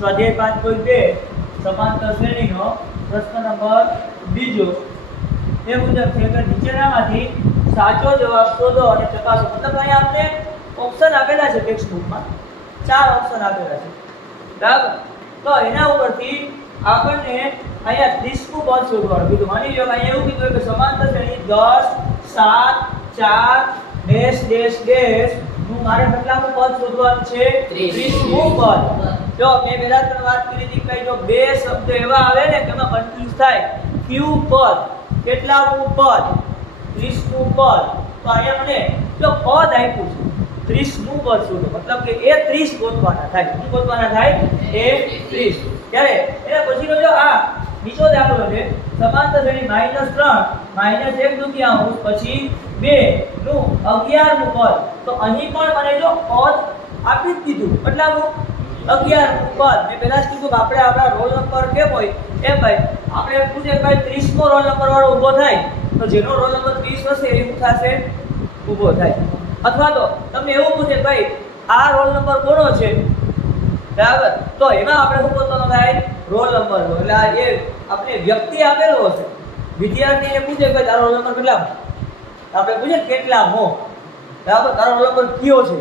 સ્વાધ્યાય 5.2 સમાંતર શ્રેણીનો પ્રશ્ન નંબર 2 એ મુજબ છે કે નીચેનામાંથી સાચો જવાબ શોધો અને ચકાસો. મતલબ અહીંયા આપણે ઓપ્શન આપેલા છે ટેક્સ્ટ બુકમાં, 4 ઓપ્શન આપેલા છે, બરાબર. તો એના ઉપરથી આપણને અહીંયા 30નું પદ શોધવાનું કીધું. માની લો અહીંયા એવું કીધું કે સમાંતર શ્રેણી 10 7 4 ડેશ ડેશ ડેશ નું મારે કેટલાનું પદ શોધવાનું છે? 30નું પદ. જો મેં પહેલા પણ વાત કરી હતી કે જો બે શબ્દ એવા આવે ને કે એમાં કન્ફ્યુઝ થાય. ક્યુ પદ, કેટલાનું પદ? 30નું પદ. તો અહીંયા મને જો પદ આપ્યું છે 30નું પદ શોધો, મતલબ કે એ 30 ગોતવાના થાય. શું ગોતવાના થાય? એ 30. ત્યારે એના પછીનો જો આ બીજો દાખલો છે સમાંતર શ્રેણી -3 -1/2 પછી 2 નું 11નું પદ. તો અહીં પણ મને જો પદ આપી જ દીધું, કેટલાનું? 11નું પદ. મેં પહેલા જ કીધું કે આપણે આપણા રોલ નંબર કેમ હોય એમ ભાઈ આપણે પૂછે ભાઈ 30મો રોલ નંબર વાળો ઊભો થાય તો જેનો રોલ નંબર 30 હશે એ શું થશે? ઊભો થાય. અથવા તો તમને એવું પૂછે ભાઈ આ રોલ નંબર કોનો છે, બરાબર, તો એમાં આપણે શું ગોતવાનું થાય? Roll number. એટલે આ એ આપણે વ્યક્તિ આપેલો હશે, વિદ્યાર્થીને પૂછે કે તારો રોલ નંબર કેટલા, આપણે પૂછે કેટલામો, બરાબર, તારો રોલ નંબર કયો છે,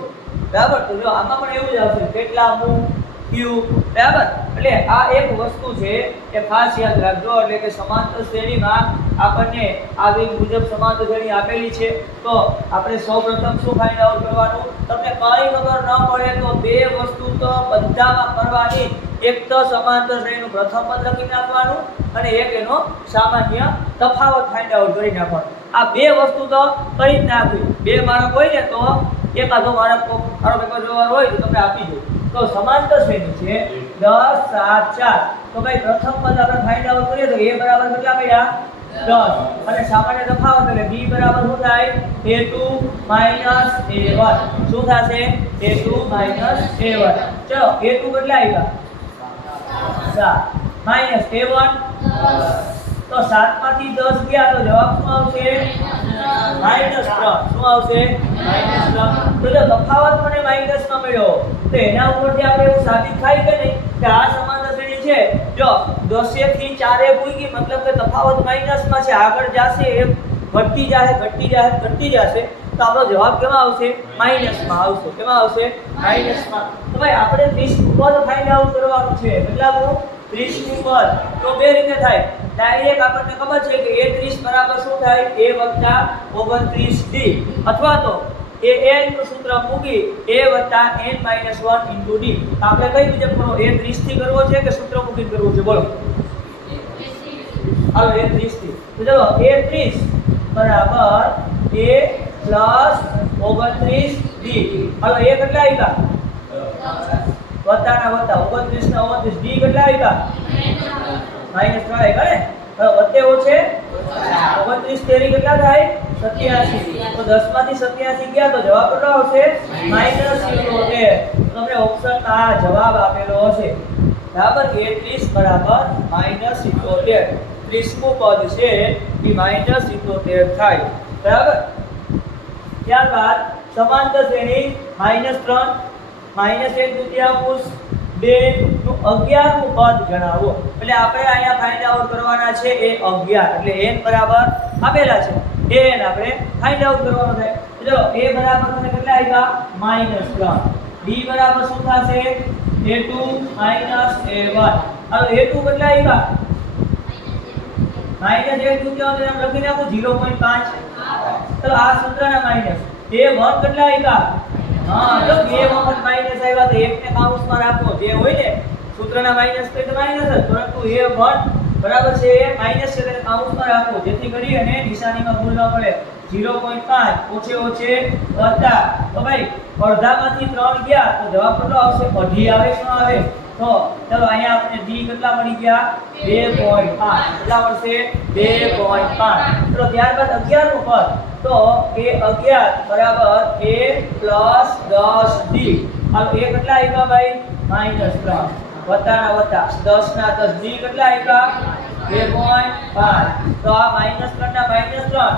બરાબર. તો જો આમાં પણ એવું જ આવશે કેટલામો ક્યુ, બરાબર. એટલે આ એક વસ્તુ છે એ ખાસ યાદ રાખજો. એટલે કે સમાંતર શ્રેણીમાં આપણને આવી મુજબ સમાંતર શ્રેણી આપેલી છે તો આપણે સૌપ્રથમ શું ફાઇન્ડ આઉટ કરવાનું? તમને કઈ ખબર ન પડે તો બે વસ્તુ તો બધામાં કરવાની. એક તો સમાંતર શ્રેણીનું પ્રથમ પદ લખી નાખવાનું અને એક એનો સામાન્ય તફાવત ફાઇન્ડ આઉટ કરી નાખવાનો. આ બે વસ્તુ તો કરી જ નાખવી. બે માર્ક હોય ને તો એકાદો મારો પેપર જોવાનો હોય તો તમને આપી દો. તો સમાંતર શ્રેણી છે 10 7 4. તો ભાઈ પ્રથમ પદ આપણે ફાઇન્ડ આઉટ કરીએ તો a બરાબર કેટલા મળ્યા? 10. અને સામાન્ય તફાવત એટલે b બરાબર શું થાય? a2 a1. શું થશે? a2 a1. ચલો a2 કેટલા આવ્યા? 7 -a1 તો 7 માંથી 10 ગયા તો જવાબ શું આવશે? -3. શું આવશે? -3. તો જો તફાવત મને માઈનસ માં મળ્યો તો એના ઉપરથી આપણે એવું સાબિત થાય કે નહીં કે આ સમાંતર શ્રેણી છે. જો 10 થી 4 પૂગી મતલબ કે તફાવત માઈનસ માં છે, આગળ જાશે એ ઘટતી જશે ઘટતી જશે ઘટતી જશે તો આપણો જવાબ કેમાં આવશે? માઈનસ માં આવશે. કેમાં આવશે? માઈનસ માં. તો ભાઈ આપણે 30 પદ ફાઇન્ડ આઉટ કરવાનું છે. કેટલાનું? 30 પદ. તો બે રીતે થાય. ડાયરેક્ટ આપણને ખબર છે કે a30 બરાબર શું થાય? a + 29d. અથવા તો an નું સૂત્ર મૂકી a + n - 1 * d. આપણે કઈ રીતે કરો? a30 થી કરવો છે કે સૂત્ર મૂકીને કરવું છે? બોલો. હાલો a30 થી. તો ચલો a30 બરાબર a + 29d. હાલો a કેટલા આવ્યા? વત્તા ના વત્તા 29 ના 29 d કેટલા આવ્યા? -3 આવ્યા ને. હવે વત્તે ઓછે 29 તેરી કેટલા થાય? 87. તો 10 માંથી 87 ગયા તો જવાબ કેટલો આવશે? -77. તમને ઓપ્શન આ જવાબ આપેલો હશે, બરાબર. a30 બરાબર -77. 30મું પદ છે એ -77 થાય, બરાબર. ત્યારબાદ સમાંતર શ્રેણી -3 -1/2 નું 11નું પદ જણાવો. એટલે આપણે અહીંયા ફાઇન્ડ આઉટ કરવાના છે એ 11. એટલે n બરાબર આપેલા છે એ n આપણે ફાઇન્ડ આઉટ કરવાનો થાય. ચલો a બરાબર મને કેટલા આવ્યા? -3. b બરાબર શું થશે? a2 a1. હવે a2 કેટલા આવ્યા? -1/2 નામ લખી નાખું 0.5. તો આ સૂત્રના માઈનસ. a1 કેટલા આવ્યા? હા, જો બે વખત માઈનસ આવ્યા તો એકને કાઉન્સમાં રાખો. જે હોય ને સૂત્રના માઈનસ તો માઈનસ જ, પરંતુ a1 બરાબર છે એ માઈનસ છે એટલે કાઉન્સમાં રાખો જેથી કરી અને નિશાનીમાં ભૂલ ન પડે. 0.5 ઓછે ઓછે વત્તા. તો ભાઈ અડધામાંથી 3 ગયા તો જવાબ કેટલો આવશે? અઢી આવે. શું આવે? તો ચલો અહીંયા આપણે d કેટલા મળી ગયા? 2.5. કેટલા મળશે? 2.5. ચલો ત્યારબાદ 11નું પદ. તો a11 બરાબર a + 10d. હાલો a કેટલા આવ્યા ભાઈ? -3. વત્તા ના વત્તા 10 ના 10 d કેટલા આવ્યા? 2.5. તો આ -3 ના -3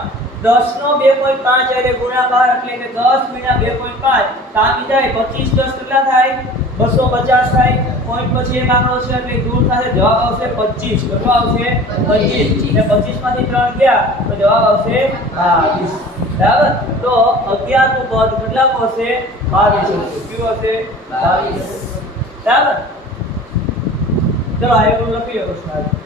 10 નો 2.5 એટલે ગુણાકાર એટલે કે 10 * 2.5 કામી જાય 25 10 કેટલા થાય? 250 થાય, પોઈન્ટ પછી એક આંકડો છે એટલે દૂર થશે, જવાબ આવશે 25. કેટલો આવશે? 25. ને 25 માંથી 3 ગયા તો જવાબ આવશે 22. બરાબર? તો 11 નું પદ કેટલાનું હશે? 22 હશે. કેવું હશે? 22. બરાબર? ચલો આ એક લખી લો પ્રશ્ન.